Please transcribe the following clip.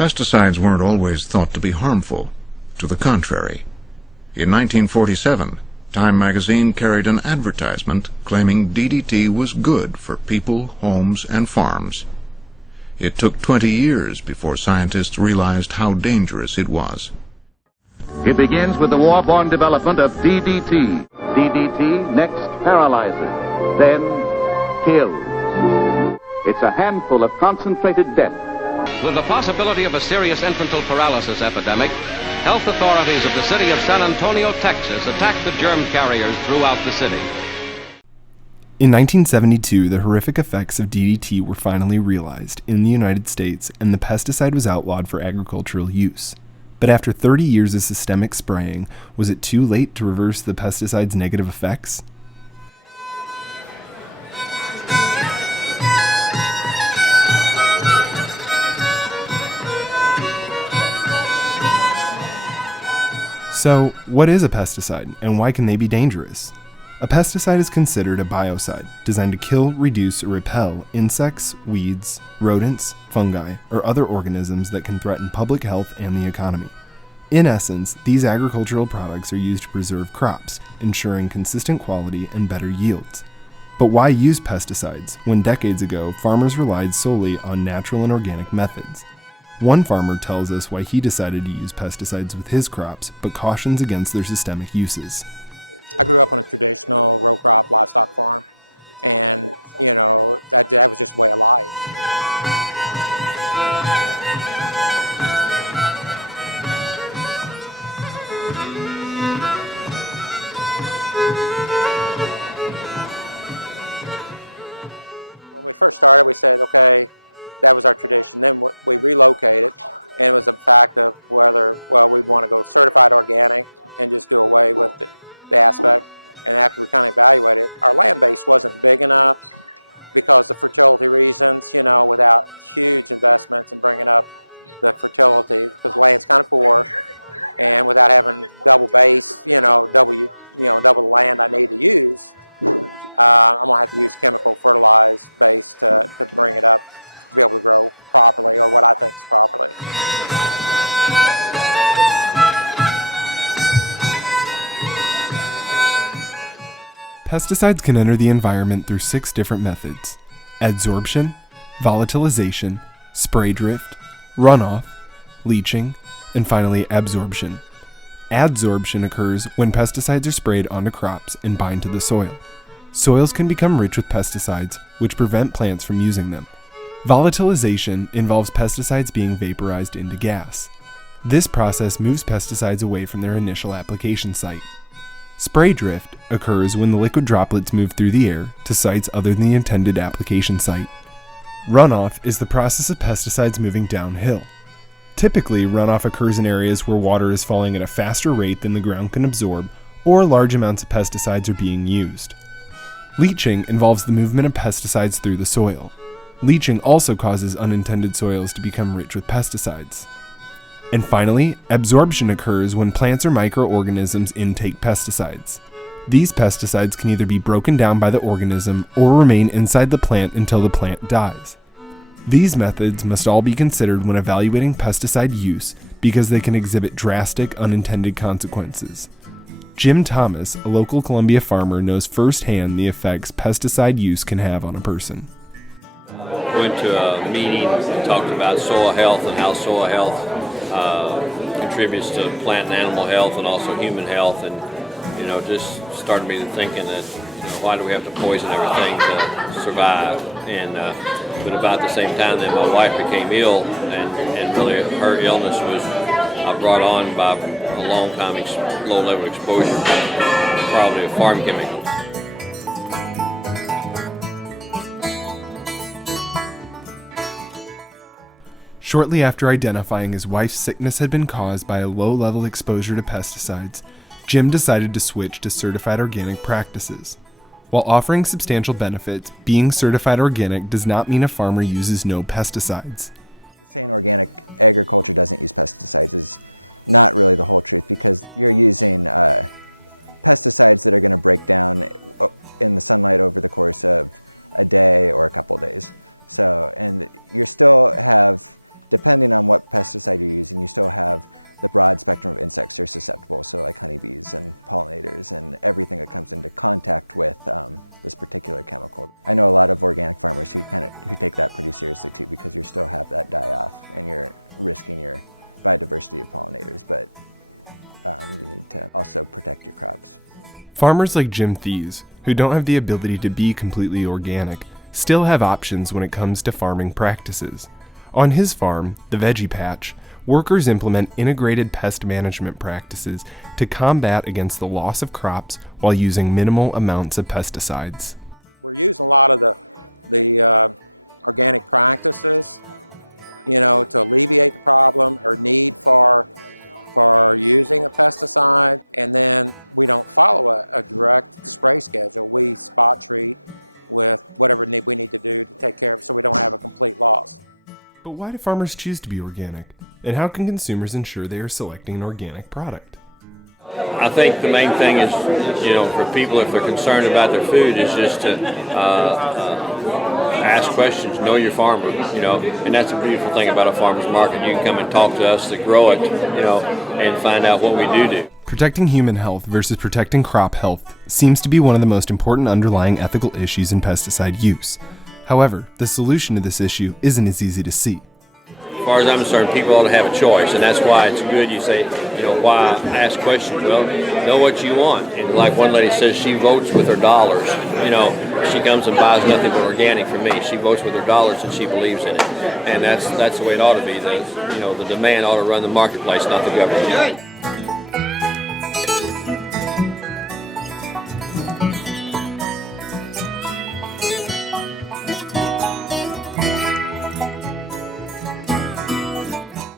Pesticides weren't always thought to be harmful. To the contrary. In 1947, Time magazine carried an advertisement claiming DDT was good for people, homes, and farms. It took 20 years before scientists realized how dangerous it was. It begins with the war-born development of DDT. DDT next paralyzes, then kills. It's a handful of concentrated death. With the possibility of a serious infantile paralysis epidemic, health authorities of the city of San Antonio, Texas, attacked the germ carriers throughout the city. In 1972, the horrific effects of DDT were finally realized in the United States, and the pesticide was outlawed for agricultural use. But after 30 years of systemic spraying, was it too late to reverse the pesticide's negative effects? So, what is a pesticide, and why can they be dangerous? A pesticide is considered a biocide, designed to kill, reduce, or repel insects, weeds, rodents, fungi, or other organisms that can threaten public health and the economy. In essence, these agricultural products are used to preserve crops, ensuring consistent quality and better yields. But why use pesticides, when decades ago farmers relied solely on natural and organic methods? One farmer tells us why he decided to use pesticides with his crops, but cautions against their systemic uses. I grew up on a traditional row crop livestock farm, and that was just way of life. When we first started, we said, okay, that was our tradition. Then we relocated, and it was a fact of whether, we'd want to go certified organic and just do away with the aspect. And after we kind of evaluated it, our land base wasn't big enough because of fertility reasons, without huge investments in bringing up the fertility, because land's kind of poor, and without having double base, double the land I need to use, I'm going to have to use chemical fertilized base to bring it up, to be able to grow properly, or what I think is properly. Pesticides can enter the environment through 6 different methods: adsorption, volatilization, spray drift, runoff, leaching, and finally absorption. Adsorption occurs when pesticides are sprayed onto crops and bind to the soil. Soils can become rich with pesticides, which prevent plants from using them. Volatilization involves pesticides being vaporized into gas. This process moves pesticides away from their initial application site. Spray drift occurs when the liquid droplets move through the air to sites other than the intended application site. Runoff is the process of pesticides moving downhill. Typically, runoff occurs in areas where water is falling at a faster rate than the ground can absorb, or large amounts of pesticides are being used. Leaching involves the movement of pesticides through the soil. Leaching also causes unintended soils to become rich with pesticides. And finally, absorption occurs when plants or microorganisms intake pesticides. These pesticides can either be broken down by the organism or remain inside the plant until the plant dies. These methods must all be considered when evaluating pesticide use because they can exhibit drastic unintended consequences. Jim Thomas, a local Columbia farmer, knows firsthand the effects pesticide use can have on a person. Went to a meeting and talked about soil health and how soil health contributes to plant and animal health and also human health, and just started me to thinking that why do we have to poison everything to survive? And but about the same time then my wife became ill, and really her illness was brought on by a long time low level exposure probably of farm chemicals. Shortly after identifying his wife's sickness had been caused by a low-level exposure to pesticides, Jim decided to switch to certified organic practices. While offering substantial benefits, being certified organic does not mean a farmer uses no pesticides. Saying organic agriculture doesn't use pesticides is not really the whole truth, because you're using pesticides that are going to break down in the sunlight over the course of a day or a couple of days. So, and you still have depending on what pesticide you're using, you still have the broad spectrum of insects that are susceptible, so like honeybees and pollinators and everything that comes into contact with this particular chemical. I know a lot of organic farmers who take that pretty seriously too, because you still have that die-off and you're risking your biodiversity of pollinators, but you need to also protect your crops. Farmers like Jim Thies, who don't have the ability to be completely organic, still have options when it comes to farming practices. On his farm, the Veggie Patch, workers implement integrated pest management practices to combat against the loss of crops while using minimal amounts of pesticides. We're using a lot of the organic practices, to alleviate the problem or need for using a pesticide, and then we don't follow a direct spray schedule. We spot treat with whatever we need to do to take care of it so we don't have a complete loss. But why do farmers choose to be organic? And how can consumers ensure they are selecting an organic product? I think the main thing is, for people, if they're concerned about their food, is just to ask questions, know your farmer, and that's a beautiful thing about a farmer's market. You can come and talk to us that grow it, and find out what we do. Protecting human health versus protecting crop health seems to be one of the most important underlying ethical issues in pesticide use. However, the solution to this issue isn't as easy to see. As far as I'm concerned, people ought to have a choice, and that's why it's good you say, why ask questions? Well, know what you want. And like one lady says, she votes with her dollars. She comes and buys nothing but organic from me. She votes with her dollars and she believes in it. And that's the way it ought to be. The demand ought to run the marketplace, not the government.